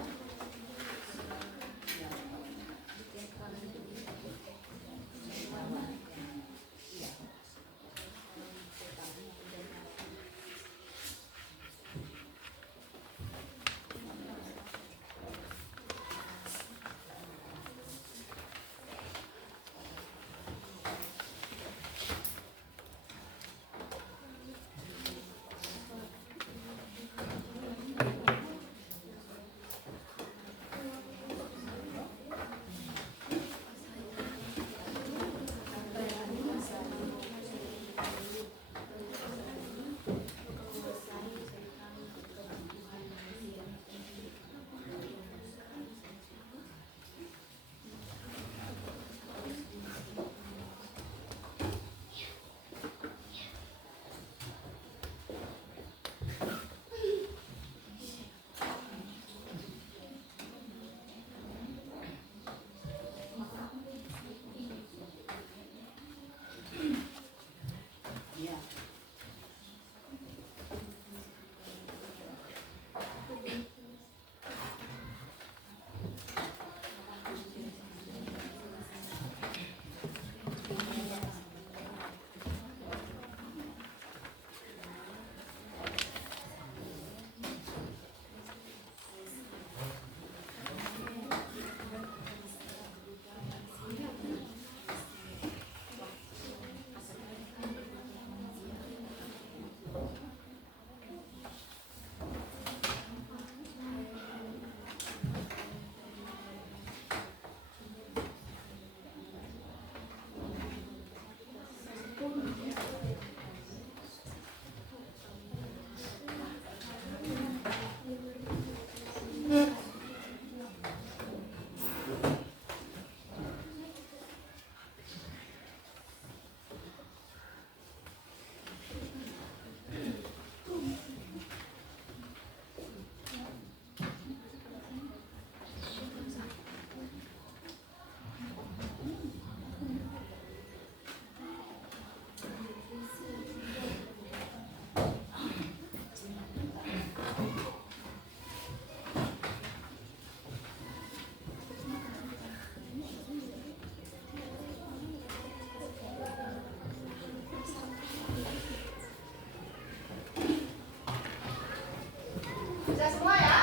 bisa semua ya?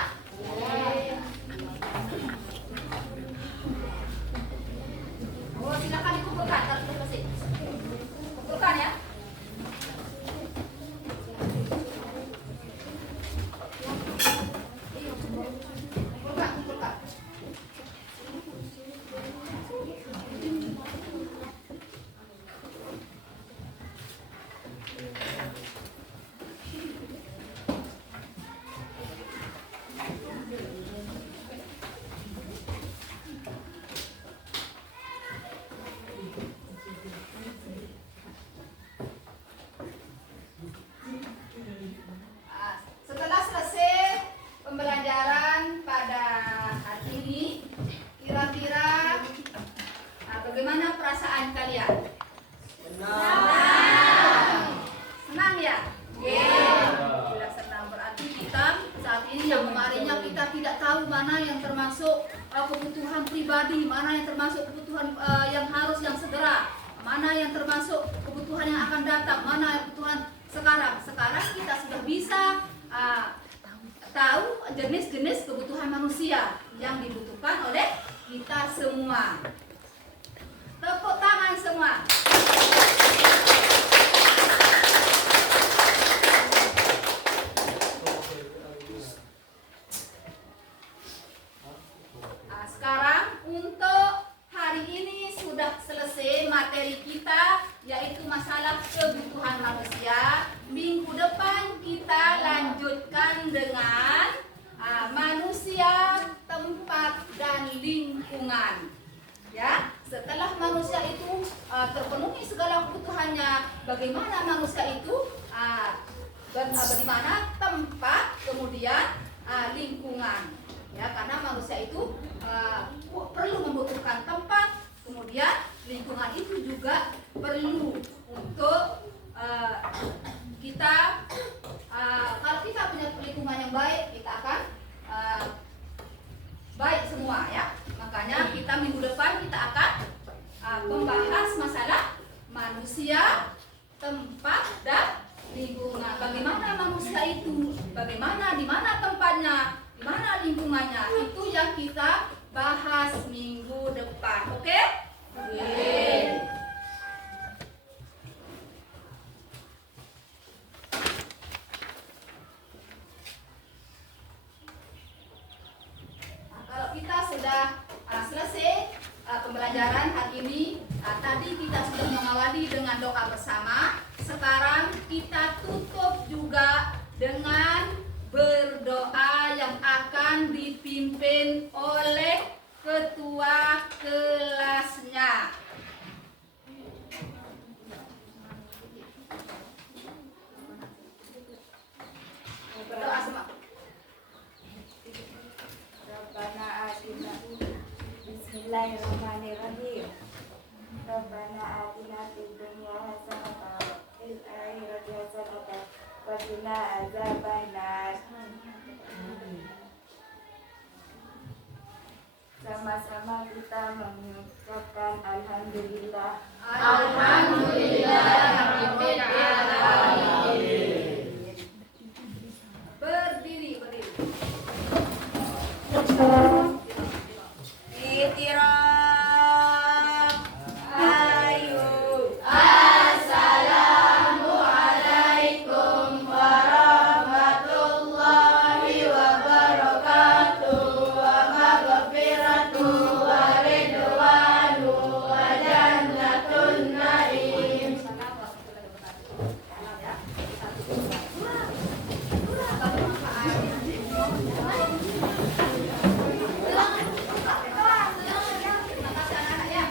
Oh, silakan dikumpulkan, taruh di mesin. Kumpulkan ya. Kumpulkan. Setelah selesai pembelajaran pada hari ini, kira-kira bagaimana perasaan kalian? Senang ya? Tidak senang berarti kita saat ini yang kemarinnya kita tidak tahu mana yang termasuk kebutuhan pribadi, mana yang termasuk kebutuhan yang harus yang segera, mana yang termasuk kebutuhan yang akan datang, mana yang kebutuhan sekarang. Sekarang kita sudah bisa tahu jenis-jenis kebutuhan manusia yang dibutuhkan oleh kita semua. Tepuk tangan semua. Sekarang setelah manusia itu terpenuhi segala kebutuhannya, bagaimana manusia itu bagaimana tempat, kemudian lingkungan, ya, karena manusia itu perlu membutuhkan tempat, kemudian lingkungan itu juga perlu untuk kita. Kalau kita punya lingkungan yang baik, kita akan baik semua, ya. Makanya kita minggu depan kita akan membahas masalah manusia, tempat, dan lingkungan. Bagaimana manusia itu, bagaimana, di mana tempatnya, di mana lingkungannya, itu yang kita bahas minggu depan. Oke? Oke. Nah, kalau kita sudah selesai pembelajaran hari ini, tadi kita sudah mengawali dengan doa bersama. Sekarang kita tutup juga dengan berdoa yang akan dipimpin oleh ketua kelasnya. Doa semua. Rabbana atina Bismillahirrahmanirrahim. Rabbana atina fid dunya hasanatan wa fil akhirati hasanatan wa qina adzabannar. Sama-sama kita mengucapkan alhamdulillah. Alhamdulillahirabbil alamin. Berdiri, berdiri. Ihtiram. Ayo. Assalamualaikum warahmatullahi wabarakatuh. Wa maghfiratuh wa ridwanu wa jannatun naim. Terima kasih anak-anak ya.